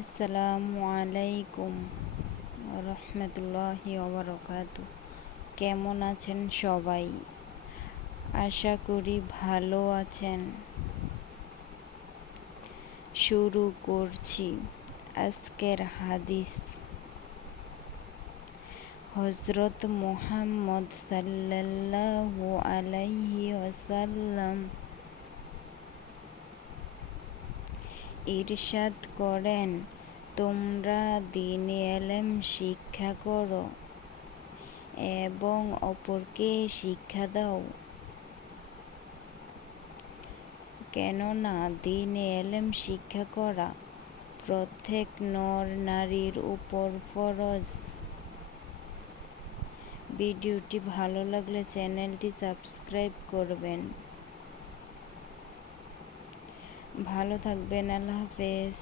আসসালামু আলাইকুম রহমতুল্লাহি ওবারাকাতু। কেমন আছেন সবাই? আশা করি ভালো আছেন। শুরু করছি আজকের হাদিস। হযরত মুহাম্মদ সাল্লাল্লাহু আলাইহি ওয়াসাল্লাম ইরশাদ করেন, তোমরা দ্বীনে ইলম শিক্ষা করো এবং অপরকে শিক্ষা দাও, কেননা দ্বীনে ইলম শিক্ষা করা প্রত্যেক নর নারীর উপর ফরজ। ভিডিওটি ভালো লাগলে চ্যানেলটি সাবস্ক্রাইব করবেন। ভালো থাকবেন। আল্লাহ হাফেজ।